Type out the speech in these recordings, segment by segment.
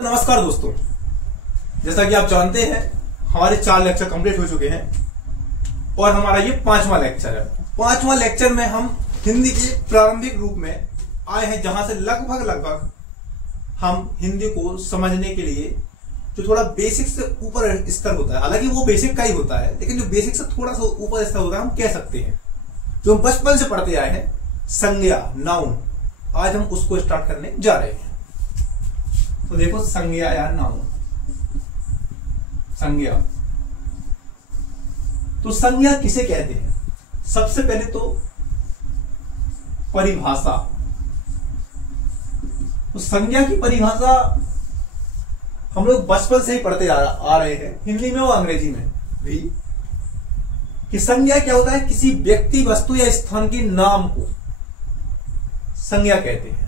नमस्कार दोस्तों, जैसा कि आप जानते हैं हमारे 4 लेक्चर कंप्लीट हो चुके हैं और हमारा ये 5वां लेक्चर है। 5वां लेक्चर में हम हिंदी के प्रारंभिक रूप में आए हैं, जहां से लगभग हम हिंदी को समझने के लिए जो थोड़ा बेसिक से ऊपर स्तर होता है, हालांकि वो बेसिक का ही होता है, लेकिन जो बेसिक से थोड़ा सा ऊपर स्तर होता है हम कह सकते हैं, जो हम बचपन से पढ़ते आए हैं, संज्ञा, नाउन, आज हम उसको स्टार्ट करने जा रहे हैं। तो देखो, संज्ञा या नाउन। संज्ञा, तो संज्ञा किसे कहते हैं? सबसे पहले तो परिभाषा। तो संज्ञा की परिभाषा हम लोग बचपन से ही पढ़ते आ रहे हैं, हिंदी में और अंग्रेजी में भी, कि संज्ञा क्या होता है? किसी व्यक्ति, वस्तु या स्थान के नाम को संज्ञा कहते हैं।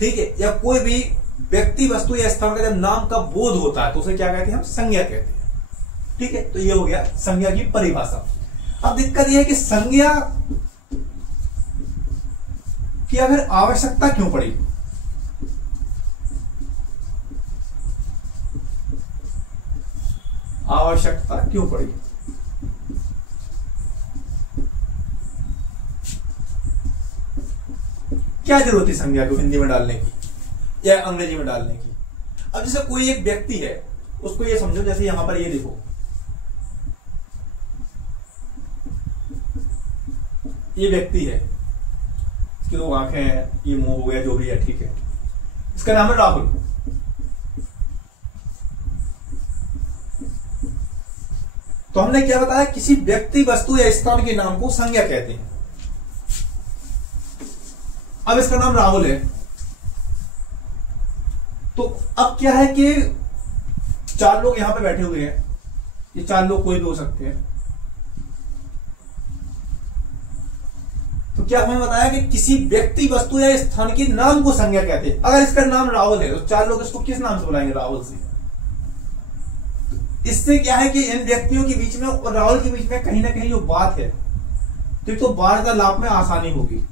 ठीक है, या कोई भी व्यक्ति, वस्तु या स्थान का जब नाम का बोध होता है तो उसे क्या कहते हैं? हम संज्ञा कहते हैं। ठीक है, तो ये हो गया संज्ञा की परिभाषा। अब दिक्कत यह है कि संज्ञा की आखिर आवश्यकता क्यों पड़ी? आवश्यकता क्यों पड़ी? क्या जरूरत थी संज्ञा को हिंदी में डालने की या अंग्रेजी में डालने की? अब जैसे कोई एक व्यक्ति है, उसको ये समझो, जैसे यहां पर ये देखो, ये व्यक्ति है, इसकी 2 आंखें हैं, ये मुंह हो गया, जो भी है, ठीक है, इसका नाम है राहुल। तो हमने क्या बताया? किसी व्यक्ति, वस्तु या स्थान के नाम को संज्ञा कहते हैं। अब इसका नाम राहुल है, तो अब क्या है कि 4 लोग यहां पे बैठे हुए हैं, ये 4 लोग कोई भी हो सकते हैं। तो क्या हमें बताया कि किसी व्यक्ति, वस्तु या स्थान के नाम को संज्ञा कहते हैं। अगर इसका नाम राहुल है तो 4 लोग इसको किस नाम से बुलाएंगे? राहुल से। इससे क्या है कि इन व्यक्तियों के बीच में और राहुल के बीच में कहीं ना कहीं जो बात है, तो वार्तालाप में आसानी होगी।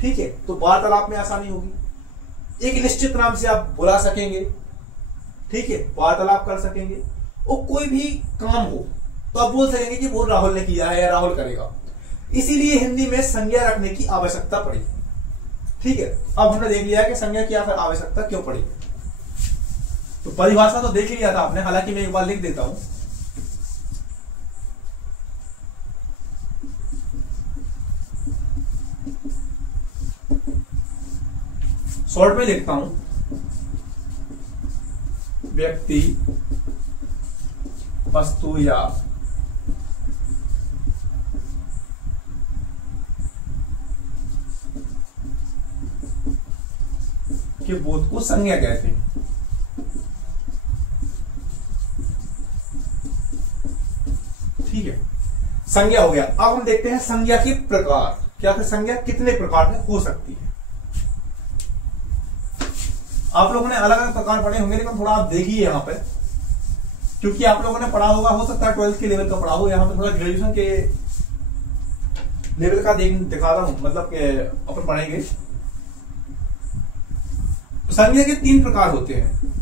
ठीक है, तो वार्तालाप में आसानी होगी, एक निश्चित नाम से आप बुला सकेंगे, ठीक है, वार्तालाप कर सकेंगे, और कोई भी काम हो तो आप बोल सकेंगे कि वो राहुल ने किया है या राहुल करेगा। इसीलिए हिंदी में संज्ञा रखने की आवश्यकता पड़ी। ठीक है, अब हमने देख लिया कि संज्ञा की आवश्यकता क्यों पड़ी। तो परिभाषा तो देख लिया था आपने, हालांकि मैं एक बार लिख देता हूं। शॉर्ट में लिखता हूं, व्यक्ति, वस्तु या के बोध को संज्ञा कहते हैं। ठीक है, संज्ञा हो गया। अब हम देखते हैं संज्ञा के प्रकार। क्या फिर संज्ञा कितने प्रकार में हो सकती है? आप लोगों ने अलग अलग प्रकार पढ़े होंगे, लेकिन थोड़ा आप देखिए यहां पे, क्योंकि आप लोगों ने पढ़ा होगा, हो सकता है 12th के लेवल का पढ़ा हो, यहां पे थोड़ा ग्रेजुएशन के लेवल का दिखा रहा हूं, मतलब कि अपन पढ़ेंगे। संज्ञा के 3 प्रकार होते हैं।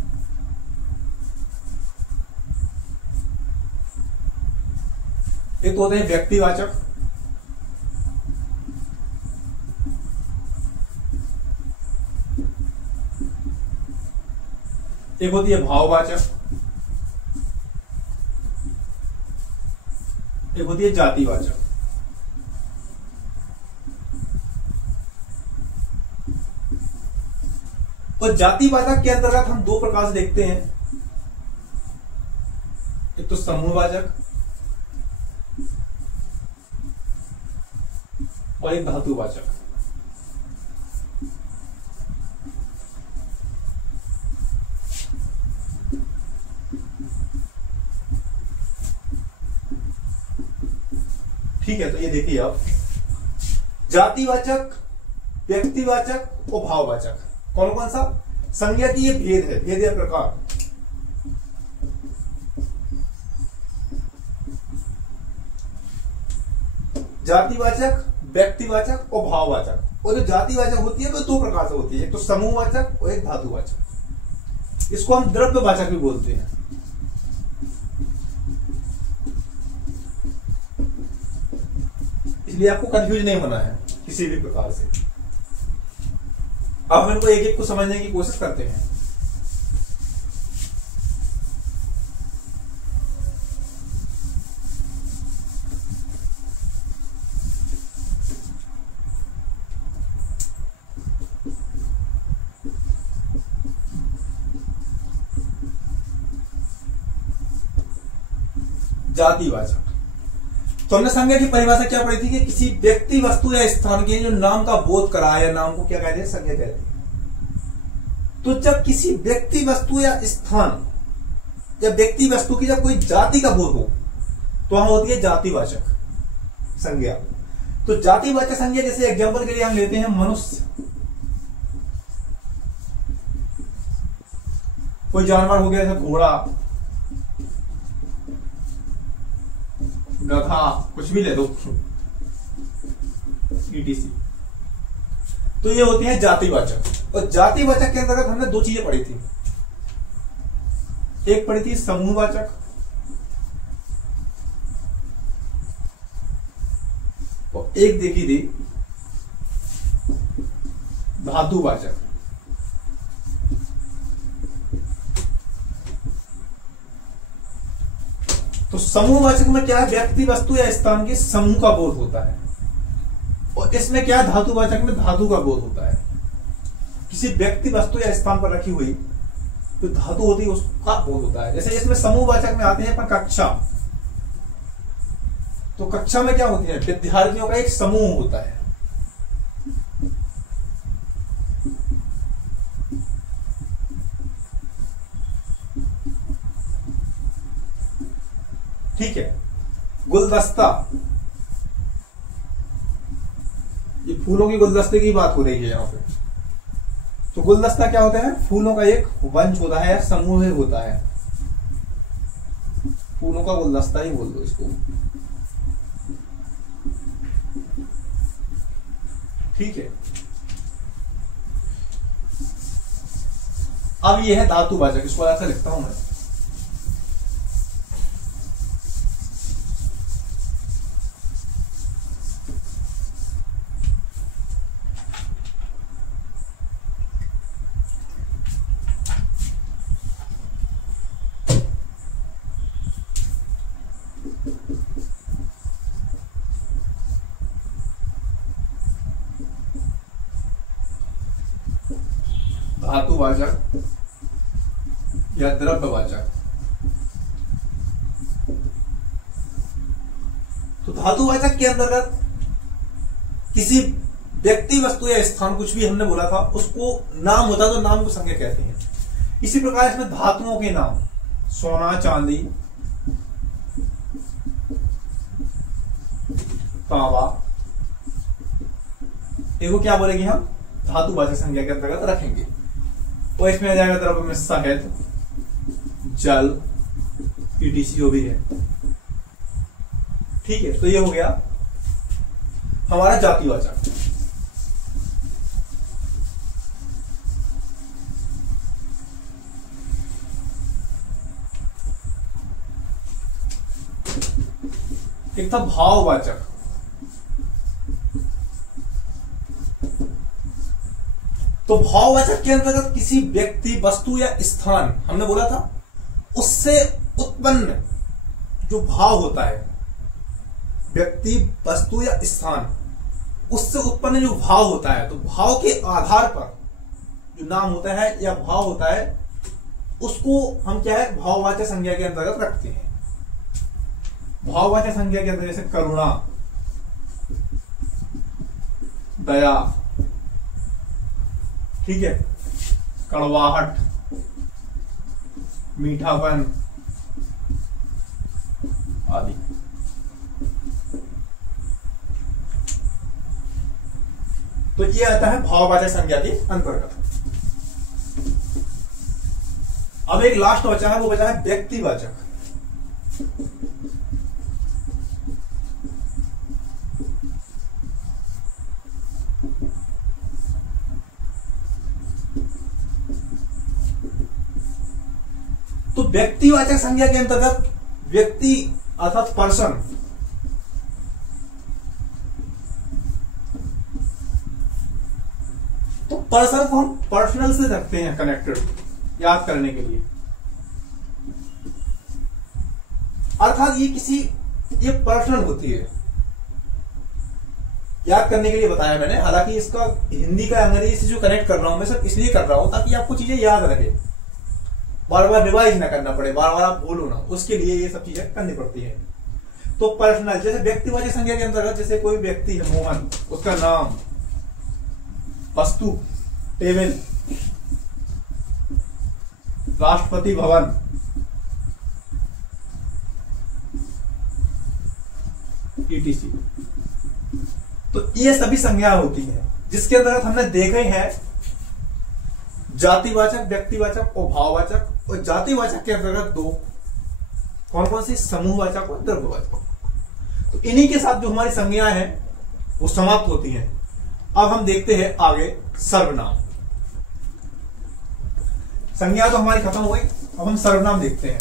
एक होते हैं व्यक्तिवाचक, एक होती है भाववाचक, एक होती है जातिवाचक। और जातिवाचक के अंतर्गत हम 2 प्रकार से देखते हैं, एक तो समूहवाचक और एक धातुवाचक। ठीक है, तो ये देखिए आप, जातिवाचक, व्यक्तिवाचक और भाववाचक, कौन कौन सा? संज्ञा की ये भेद है, भेद या प्रकार। जातिवाचक, व्यक्तिवाचक और भाववाचक। और जो जातिवाचक होती है वो दो प्रकार से होती है, एक तो समूहवाचक और एक धातुवाचक। इसको हम द्रव्यवाचक भी बोलते हैं। इसलिए आपको कंफ्यूज नहीं होना है किसी भी प्रकार से। अब हम इनको एक एक को समझने की कोशिश करते हैं। जातिवाचक। तो हमने संज्ञा की परिभाषा क्या पढ़ी थी कि किसी व्यक्ति, वस्तु या स्थान के जो नाम का बोध कराया, या नाम को क्या कहते हैं, संज्ञा कहते हैं। तो जब किसी व्यक्ति, वस्तु या स्थान या व्यक्ति वस्तु की जब कोई जाति का बोध हो तो वहां होती है जातिवाचक संज्ञा। तो जातिवाचक संज्ञा जैसे एग्जांपल के लिए हम लेते हैं मनुष्य, कोई जानवर हो गया जैसे घोड़ा, गधा, कुछ भी ले दो, ETC। तो ये होते हैं जातिवाचक। और जातिवाचक के अंतर्गत हमने दो चीजें पढ़ी थी, एक पढ़ी थी समूहवाचक और एक देखी थी धातुवाचक। तो समूहवाचक में क्या है, व्यक्ति, वस्तु या स्थान के समूह का बोध होता है। और इसमें क्या है, धातुवाचक में धातु का बोध होता है। किसी व्यक्ति, वस्तु या स्थान पर रखी हुई जो धातु होती है उसका बोध होता है। जैसे इसमें समूहवाचक में आते हैं अपन कक्षा। तो कक्षा में क्या होती है, विद्यार्थियों का एक समूह होता है। ठीक है। गुलदस्ता, ये फूलों की गुलदस्ते की बात हो रही है यहां पे। तो गुलदस्ता क्या होता है, फूलों का एक वंश होता है, समूह होता है। फूलों का गुलदस्ता ही बोल दो इसको। ठीक है। अब ये है धातुवाचक, इसको ऐसा लिखता हूं मैं। धातुवाचक या द्रव्यवाचक। तो धातुवाचक के अंतर्गत किसी व्यक्ति, वस्तु या स्थान, कुछ भी हमने बोला था, उसको नाम होता है तो नाम को संज्ञा कहते हैं। इसी प्रकार इसमें धातुओं के नाम, सोना, चांदी, तांबा, इनको क्या बोलेंगे हम, धातुवाचक संज्ञा के अंतर्गत रखेंगे। और इसमें आ जाएगा द्रव्य में शहद, जल, ETC जो भी है। ठीक है। तो ये हो गया हमारा जातिवाचक। एक था भाववाचक। तो भाववाचक के अंतर्गत किसी व्यक्ति, वस्तु या स्थान, हमने बोला था, उससे उत्पन्न जो भाव होता है, व्यक्ति, वस्तु या स्थान, उससे उत्पन्न जो भाव होता है, तो भाव के आधार पर जो नाम होता है या भाव होता है, उसको हम क्या है, भाववाचक संज्ञा के अंतर्गत रखते हैं। भाववाचक संज्ञा के अंदर जैसे करुणा, दया, ठीक है, कड़वाहट, मीठापन आदि। तो ये आता है भाववाचक संज्ञा के अंतर्गत। अब एक लास्ट बचा है, वो बचा है व्यक्तिवाचक। तो व्यक्तिवाचक संज्ञा के अंतर्गत व्यक्ति अर्थात पर्सन, तो पर्सन को हम पर्सनल से रखते हैं कनेक्टेड, याद करने के लिए। अर्थात ये पर्सनल होती है, याद करने के लिए बताया मैंने। हालांकि इसका हिंदी का अंग्रेजी से जो कनेक्ट कर रहा हूं मैं सब इसलिए कर रहा हूं ताकि आपको चीजें याद रहे, बार बार रिवाइज ना करना पड़े, बार बार आप भूलो ना, उसके लिए ये सब चीजें करनी पड़ती है। तो पर्सनल, जैसे व्यक्तिवाचक संज्ञा के अंतर्गत जैसे कोई व्यक्ति है मोहन, उसका नाम, वस्तु टेबल, राष्ट्रपति भवन, ETC, तो ये सभी संज्ञा होती है जिसके अंतर्गत हमने देखे हैं जातिवाचक, व्यक्तिवाचक और भाववाचक। और जातिवाचक के अंतर्गत दो कौन कौन सी, समूहवाचक और द्रव्यवाचक। तो इन्हीं के साथ जो हमारी संज्ञाएं हैं वो समाप्त होती हैं। अब हम देखते हैं आगे सर्वनाम। संज्ञा तो हमारी खत्म हो गई, अब हम सर्वनाम देखते हैं।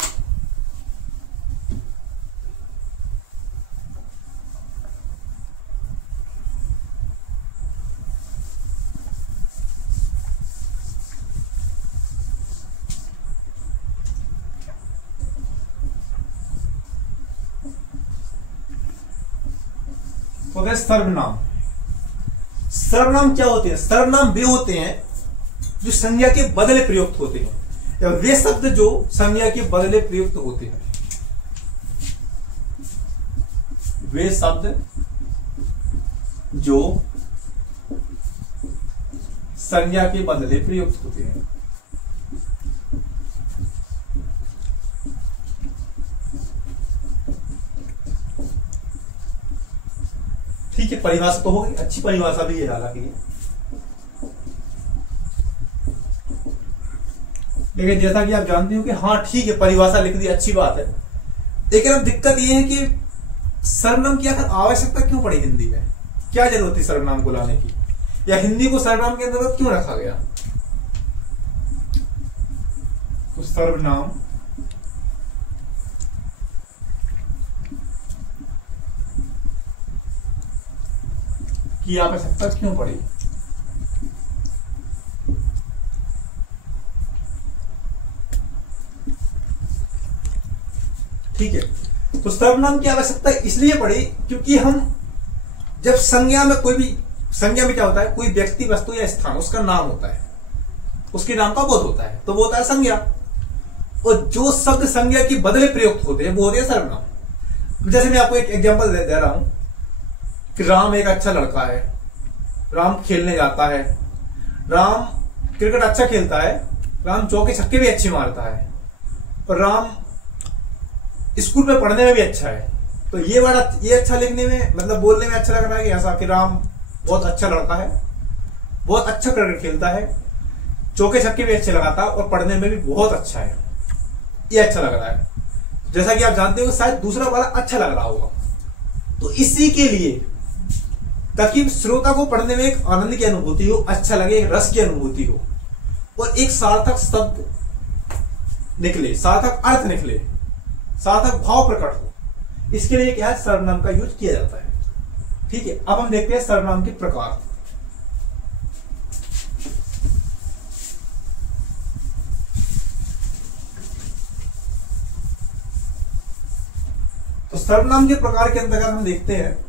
तो सर्वनाम, सर्वनाम क्या होते हैं? सर्वनाम वे होते हैं जो संज्ञा के बदले प्रयुक्त होते हैं, या वे शब्द जो संज्ञा के बदले प्रयुक्त होते हैं। वे शब्द जो संज्ञा के बदले प्रयुक्त होते हैं। ठीक है, परिभाषा तो हो गई, अच्छी परिभाषा भी है हालांकि, लेकिन जैसा कि आप जानते हो कि हाँ ठीक है परिभाषा लिख दी, अच्छी बात है। लेकिन अब दिक्कत यह है कि सर्वनाम की आखिर आवश्यकता क्यों पड़ी हिंदी में? क्या जरूरत थी सर्वनाम को लाने की, या हिंदी को सर्वनाम के अंतर्गत क्यों रखा गया? तो सर्वनाम की आवश्यकता क्यों पड़ी? ठीक है, तो सर्वनाम की आवश्यकता इसलिए पड़ी क्योंकि हम जब संज्ञा में कोई भी, संज्ञा में क्या होता है, कोई व्यक्ति, वस्तु या स्थान, उसका नाम होता है, उसके नाम का बोध होता है, तो वो होता है संज्ञा। और जो शब्द संज्ञा की बदले प्रयुक्त होते हैं वो होते हैं सर्वनाम। जैसे मैं आपको एक एग्जांपल दे रहा हूं कि राम एक अच्छा लड़का है, राम खेलने जाता है, राम क्रिकेट अच्छा खेलता है, राम चौके छक्के भी अच्छे मारता है, और राम स्कूल में पढ़ने में भी अच्छा है। तो ये अच्छा लिखने में, मतलब बोलने में अच्छा लग रहा है कि ऐसा कि राम बहुत अच्छा लड़का है, बहुत अच्छा क्रिकेट खेलता है, चौके छक्के भी अच्छे लगाता है और पढ़ने में भी बहुत अच्छा है, ये अच्छा लग रहा है। जैसा कि आप जानते हो शायद दूसरा वाला अच्छा लग रहा होगा। तो इसी के लिए, ताकि श्रोता को पढ़ने में एक आनंद की अनुभूति हो, अच्छा लगे, एक रस की अनुभूति हो, और एक सार्थक शब्द निकले, सार्थक अर्थ निकले, सार्थक भाव प्रकट हो, इसके लिए क्या है, सर्वनाम का यूज किया जाता है। ठीक है, अब हम देखते हैं सर्वनाम के प्रकार। तो सर्वनाम के प्रकार के अंतर्गत हम देखते हैं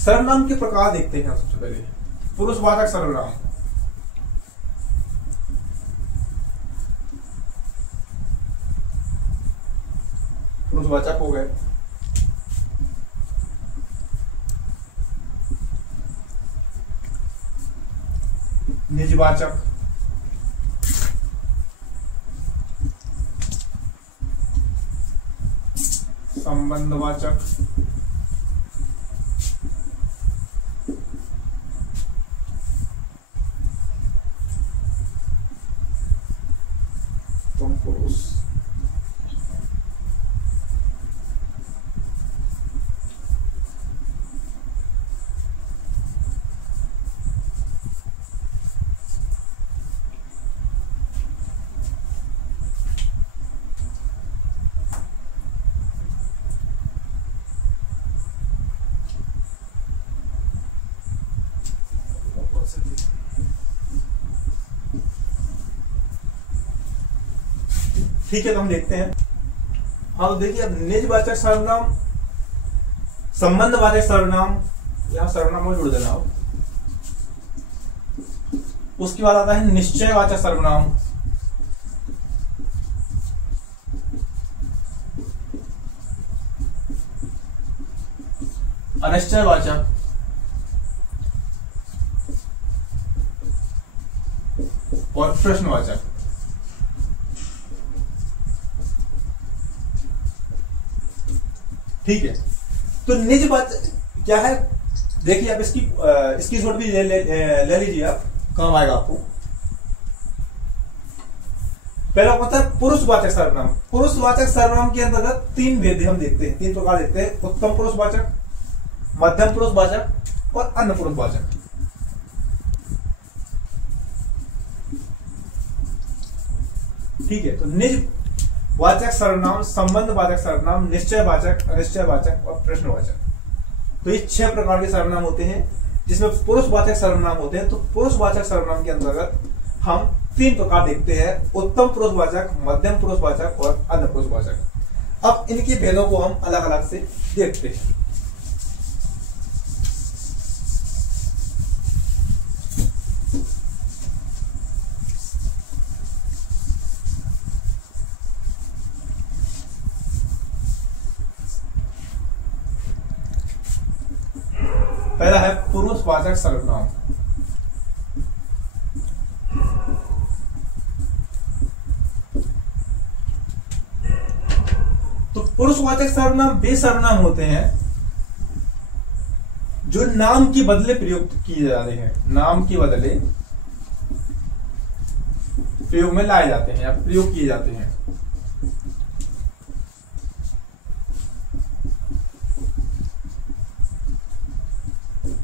सर्वनाम के प्रकार देखते हैं। सबसे पहले पुरुषवाचक सर्वनाम, पुरुषवाचक हो गए। निजवाचक, संबंधवाचक, तुम पुरुष, ठीक है, तो हम देखते हैं। हाँ, तो देखिए अब निजवाचक सर्वनाम, संबंधवाचक सर्वनाम, यहां सर्वनाम में जुड़ देना आप। उसके बाद आता है निश्चयवाचक सर्वनाम, अनिश्चयवाचक, और प्रश्नवाचक। ठीक है, तो निजवाचक क्या है, देखिए आप इसकी शॉट भी ले लीजिए आप, काम आएगा आपको। पहला होता है पुरुषवाचक सर्वनाम। पुरुषवाचक सर्वनाम के अंतर्गत तीन भेद हम देखते हैं, तीन प्रकार देखते हैं: उत्तम पुरुषवाचक, मध्यम पुरुषवाचक और अन्य पुरुषवाचक। ठीक है, तो निजवाचक सर्वनाम, संबंधवाचक सर्वनाम, निश्चयवाचक, अनिश्चयवाचक और प्रश्नवाचक। तो ये 6 प्रकार के सर्वनाम होते हैं जिसमें पुरुषवाचक सर्वनाम होते हैं। तो पुरुषवाचक सर्वनाम के अंतर्गत हम 3 प्रकार देखते हैं: उत्तम पुरुषवाचक, मध्यम पुरुषवाचक और अन्य पुरुषवाचक। अब इनके भेदों को हम अलग अलग से देखते हैं। पहला है पुरुषवाचक सर्वनाम। तो पुरुषवाचक सर्वनाम वे सर्वनाम होते हैं जो नाम के बदले प्रयुक्त किए जा रहे हैं, नाम के बदले प्रयोग में लाए जाते हैं या प्रयोग किए जाते हैं।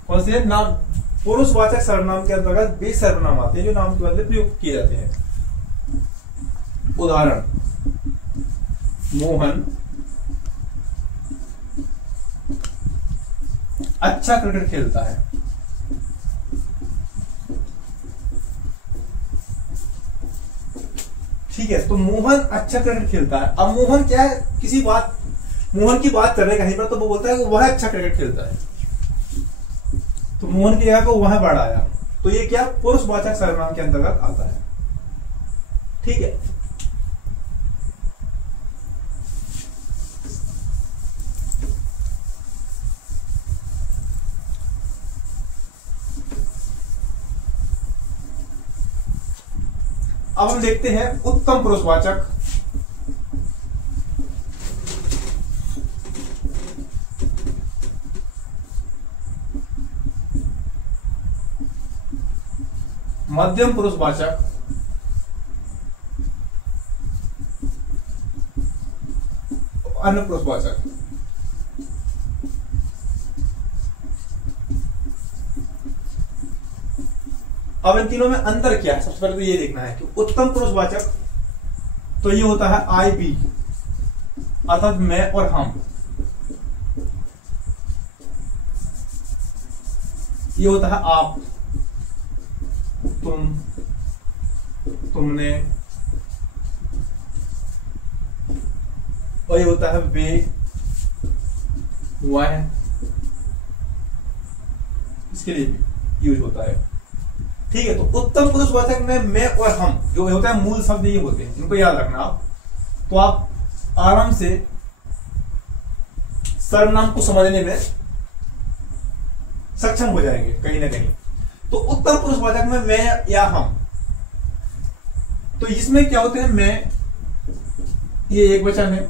कौन से नाम? पुरुषवाचक सर्वनाम के अंतर्गत वे सर्वनाम आते हैं जो नाम के बदले प्रयुक्त किए जाते हैं। उदाहरण: मोहन अच्छा क्रिकेट खेलता है। ठीक है, तो मोहन अच्छा क्रिकेट खेलता है। अब मोहन क्या है, मोहन की बात कर रहे हैं कहीं पर, तो वो बोलता है कि वह अच्छा क्रिकेट खेलता है, तो मोहन की जगह को वह बढ़ाया। तो ये क्या पुरुषवाचक सर्वनाम के अंतर्गत आता है। ठीक है, अब हम देखते हैं उत्तम पुरुषवाचक। मध्यम पुरुषवाचक, अन्य पुरुषवाचक। अब इन तीनों में अंतर क्या है, सबसे पहले तो ये देखना है कि उत्तम पुरुषवाचक तो ये होता है आई बी, अर्थात मैं और हम। ये होता है आप, तुम, तुमने, और ये होता है वे, वह, इसके लिए भी यूज होता है। ठीक है, तो उत्तम पुरुषवाचक में मैं और हम जो होता है मूल शब्द ये होते हैं, इनको याद रखना आप, तो आप आराम से सर्वनाम को समझने में सक्षम हो जाएंगे कहीं ना कहीं। तो उत्तम पुरुषवाचक में मैं या हम, तो इसमें क्या होते हैं, मैं ये एक वचन है,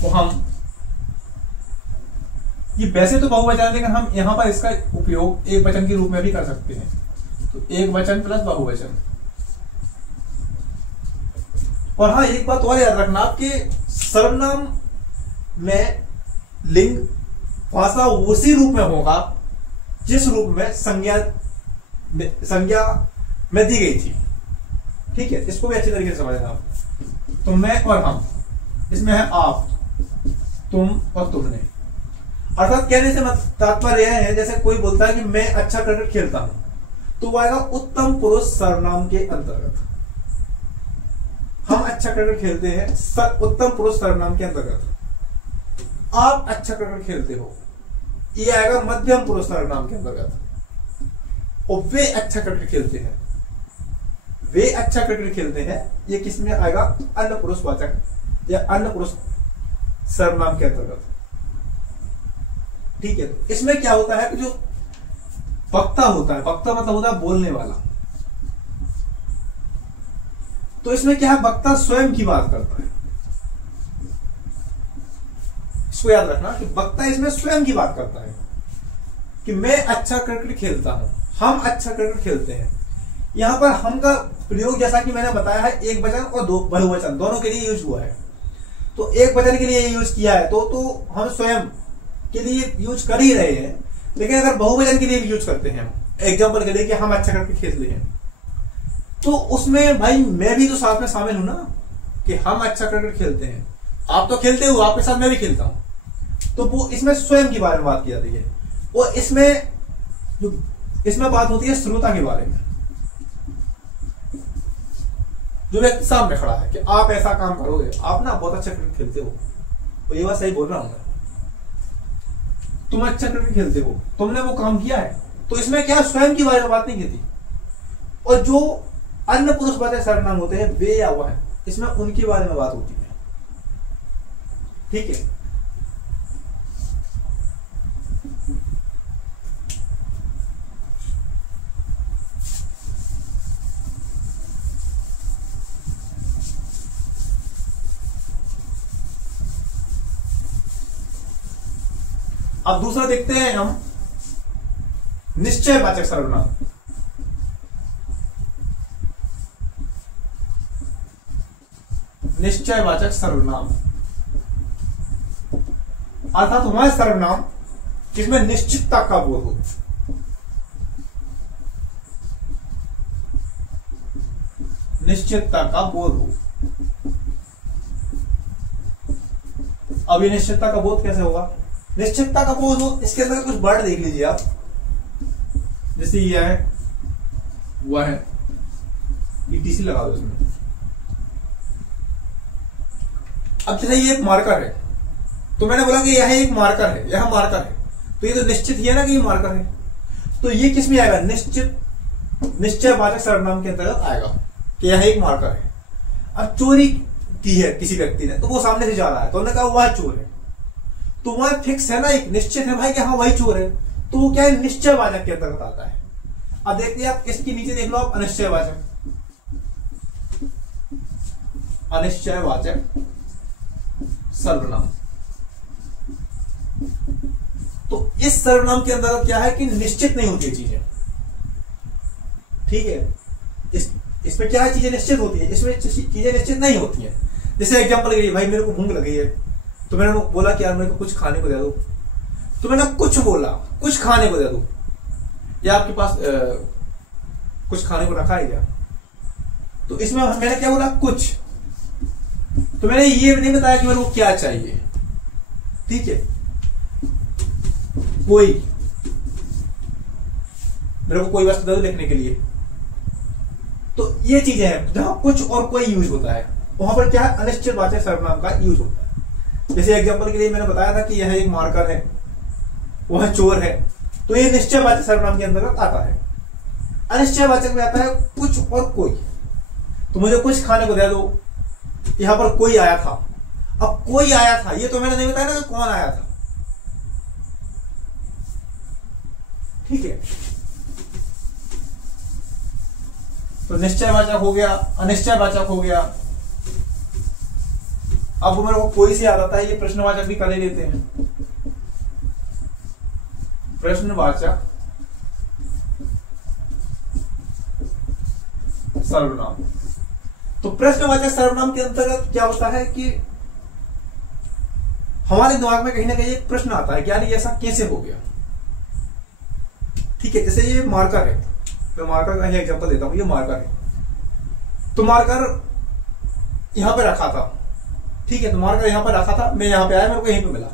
तो हम, ये वैसे तो बहुवचन है लेकिन हम यहां पर इसका उपयोग एक वचन के रूप में भी कर सकते हैं। तो एक वचन प्लस बहुवचन। और हाँ, एक बात और याद रखना, आपके सर्वनाम में लिंग भाषा उसी रूप में होगा जिस रूप में संज्ञा में दी गई थी। ठीक है, इसको भी अच्छी तरीके से समझना आप। तो मैं और हम, इसमें है आप, तुम और तुमने। अर्थात कहने से तात्पर्य यह है, जैसे कोई बोलता है कि मैं अच्छा क्रिकेट खेलता हूं, तो वो आएगा उत्तम पुरुष सर्वनाम के अंतर्गत। अच्छा क्रिकेट खेलते हैं उत्तम पुरुष सर्वनाम के अंतर्गत। आप अच्छा क्रिकेट खेलते हो, ये आएगा मध्यम पुरुष सर्वनाम के अंतर्गत। और वे अच्छा क्रिकेट खेलते हैं, वे अच्छा क्रिकेट खेलते हैं, ये किस में आएगा? अन्य पुरुषवाचक या अन्य पुरुष सर्वनाम के अंतर्गत। ठीक है, तो इसमें क्या होता है कि जो वक्ता होता है, वक्ता मतलब होता है बोलने वाला, तो इसमें क्या है? वक्ता स्वयं की बात करता है। इसको याद रखना कि वक्ता इसमें स्वयं की बात करता है कि मैं अच्छा क्रिकेट खेलता हूं, हम अच्छा क्रिकेट खेलते हैं। यहां पर हम का प्रयोग जैसा कि मैंने बताया है एक वचन और दो बहुवचन दोनों के लिए यूज हुआ है। तो एक वचन के लिए यूज किया है तो हम स्वयं के लिए यूज कर ही रहे हैं, लेकिन अगर बहुवचन के लिए भी यूज करते हैं, एग्जाम्पल के लिए कि हम अच्छा क्रिकेट खेलते हैं, तो उसमें भाई मैं भी तो साथ में शामिल हूं ना कि हम अच्छा क्रिकेट खेलते हैं। आप तो खेलते हो, आपके साथ मैं भी खेलता हूं, तो वो इसमें स्वयं के बारे में बात की जाती है। और इसमें बात होती है श्रोता के बारे में, जो व्यक्ति सामने खड़ा है कि आप ऐसा काम करोगे, आप ना बहुत अच्छा क्रिकेट खेलते हो, तो ये बात सही बोल रहा हूं मैं, तुम अच्छा क्रिकेट खेलते हो, तुमने वो काम किया है। तो इसमें क्या स्वयं के बारे में बात नहीं की थी। और जो अन्य पुरुषवाचक सर्वनाम होते हैं वे या वह, इसमें उनके बारे में बात होती है। ठीक है, अब दूसरा देखते हैं हम निश्चयवाचक सर्वनाम। निश्चयवाचक सर्वनाम अर्थात वह सर्वनाम जिसमें निश्चितता का बोध हो। निश्चितता का बोध हो। अब ये निश्चितता का बोध कैसे होगा? निश्चितता का बोध हो, इसके अंदर कुछ वर्ड देख लीजिए आप, जैसे ये है, वह है, ईटीसी लगा दो इसमें। अब जैसे ये एक मार्कर है, तो मैंने बोला कि यह एक मार्कर है, यह मार्कर है, तो ये तो निश्चित ही है ना कि ये मार्कर है, तो ये किस में आएगा? निश्चयवाचक सर्वनाम के अंतर्गत आएगा कि यह एक मार्कर है। अब चोरी की है किसी व्यक्ति ने, तो वो सामने से जा रहा है, तो उन्होंने कहा वह चोर है, तो वह फिक्स है ना, एक निश्चित है भाई कि हाँ वही चोर है, तो वो क्या है? निश्चयवाचक के अंतर्गत आता है। अब देखते हैं आप इसके नीचे देख लो आप, अनिश्चयवाचक। अनिश्चयवाचक सर्वनाम, तो इस सर्वनाम के अंदर क्या है कि निश्चित नहीं होती है चीजें। ठीक है, इसमें क्या है? चीजें निश्चित होती है, इसमें चीजें निश्चित नहीं होती है। जैसे एग्जांपल के लिए, भाई मेरे को भूख लगी है, तो मैंने बोला कि यार मेरे को कुछ खाने को दे दो, तो मैंने कुछ बोला, कुछ खाने को दे दो, या आपके पास कुछ खाने को रखा है क्या? तो इसमें मैंने क्या बोला? कुछ। तो मैंने ये नहीं बताया कि मेरे को क्या चाहिए। ठीक है, कोई, मेरे को कोई वस्तु दे दो लिखने के लिए। तो ये चीजें हैं जहां कुछ और कोई यूज होता है, वहां पर क्या है? अनिश्चितवाचक सर्वनाम का यूज होता है। जैसे एग्जांपल के लिए मैंने बताया था कि यह एक मार्कर है, वह चोर है, तो ये निश्चयवाचक सर्वनाम के अंतर्गत आता है। अनिश्चयवाचक में आता है कुछ और कोई। तो मुझे कुछ खाने को दे दो, यहां पर कोई आया था। अब कोई आया था, ये तो मैंने नहीं बताया ना कि कौन आया था। ठीक है, तो निश्चयवाचक हो गया, अनिश्चयवाचक हो गया। अब मेरे को कोई से याद आता है, ये प्रश्नवाचक भी कर लेते हैं। प्रश्नवाचक सर्वनाम, तो प्रश्नवाचक सर्वनाम के अंतर्गत क्या होता है कि हमारे दिमाग में कहीं ना कहीं एक प्रश्न आता है कि यार ये ऐसा कैसे हो गया। ठीक है, जैसे ये मार्कर है, मैं मार्कर का एग्जांपल देता हूं। ये मार्कर है, तो मार्कर यहां पे रखा था। ठीक है, तो मार्कर यहां पर रखा था, मैं यहां पे आया, मेरे को यहीं पे मिला।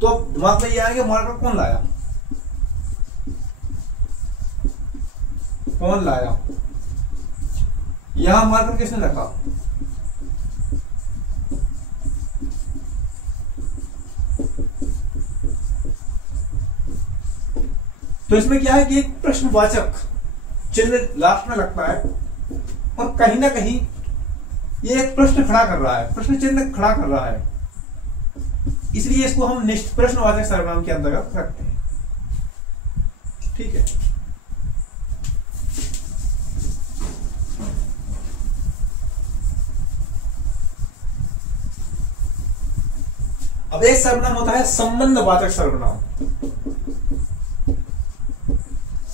तो अब दिमाग में ये आया कि मार्कर कौन लाया, कौन लाया। यहां मार्कर किसने रखा? तो इसमें क्या है कि एक प्रश्नवाचक चिन्ह लास्ट में लगता है और कहीं ना कहीं ये एक प्रश्न खड़ा कर रहा है, प्रश्न चिन्ह खड़ा कर रहा है, इसलिए इसको हम निश्चित प्रश्नवाचक सर्वनाम के अंतर्गत रखते हैं। ठीक है। अब एक सर्वनाम होता है संबंधवाचक सर्वनाम।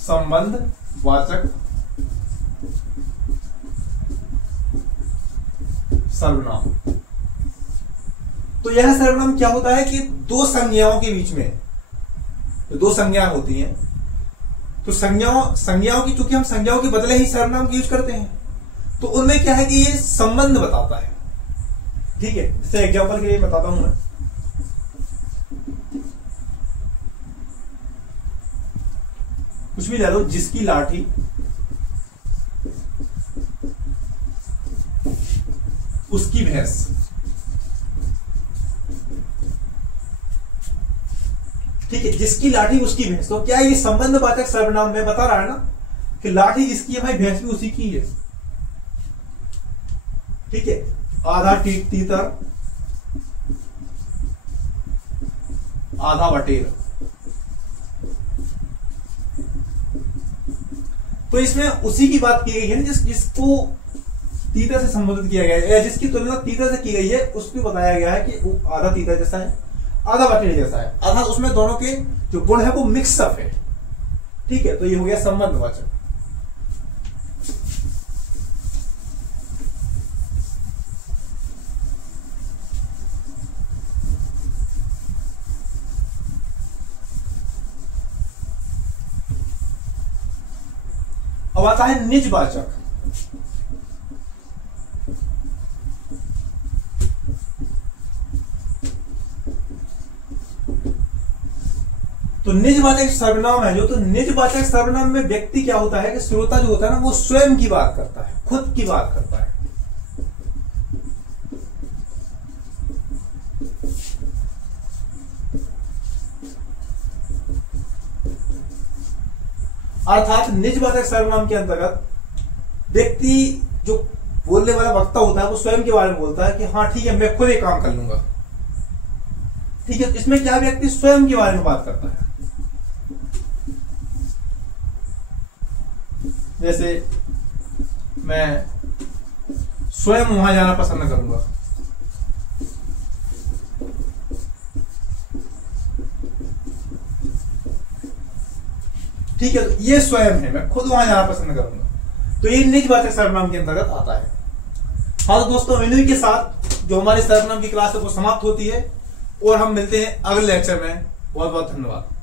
संबंधवाचक सर्वनाम, तो यह सर्वनाम क्या होता है कि दो संज्ञाओं के बीच में, दो संज्ञाएं होती हैं, तो संज्ञाओं की, चूंकि हम संज्ञाओं के बदले ही सर्वनाम की यूज करते हैं, तो उनमें क्या है कि ये संबंध बताता है। ठीक है, जैसे एग्जांपल के लिए बताता हूं मैं, कुछ भी ले लो, जिसकी लाठी उसकी भैंस। ठीक है, जिसकी लाठी उसकी भैंस, तो क्या ये संबंधवाचक सर्वनाम में बता रहा है ना कि लाठी जिसकी है भाई भैंस भी उसी की है। ठीक है, आधा तीतर आधा बटेर, तो इसमें उसी की बात की गई है जिसको तीतर से संबोधित किया गया है, या जिसकी तुलना तीतर से की गई है, उसको बताया गया है कि वो आधा तीतर जैसा है, आधा बटेर जैसा है, आधा उसमें दोनों के जो गुण है वो मिक्सअप है। ठीक है, तो ये हो गया संबंधवाचक। अब आता है निजवाचक। तो निजवाचक सर्वनाम है जो, तो निजवाचक सर्वनाम में व्यक्ति क्या होता है कि श्रोता जो होता है ना, वो स्वयं की बात करता है, खुद की बात करता है। अर्थात निजवाचक सर्वनाम के अंतर्गत व्यक्ति जो बोलने वाला वक्ता होता है वो स्वयं के बारे में बोलता है कि हाँ ठीक है मैं खुद ये काम कर लूंगा। ठीक है, इसमें क्या व्यक्ति स्वयं के बारे में बात करता है। जैसे मैं स्वयं वहां जाना पसंद करूंगा। ठीक है, तो ये स्वयं है, मैं खुद वहां जाना पसंद करूंगा, तो ये निजवाचक सर्वनाम के अंतर्गत आता है। हाँ तो दोस्तों, इन्हीं के साथ जो हमारी सर्वनाम की क्लास है वो समाप्त होती है और हम मिलते हैं अगले लेक्चर में। बहुत बहुत धन्यवाद।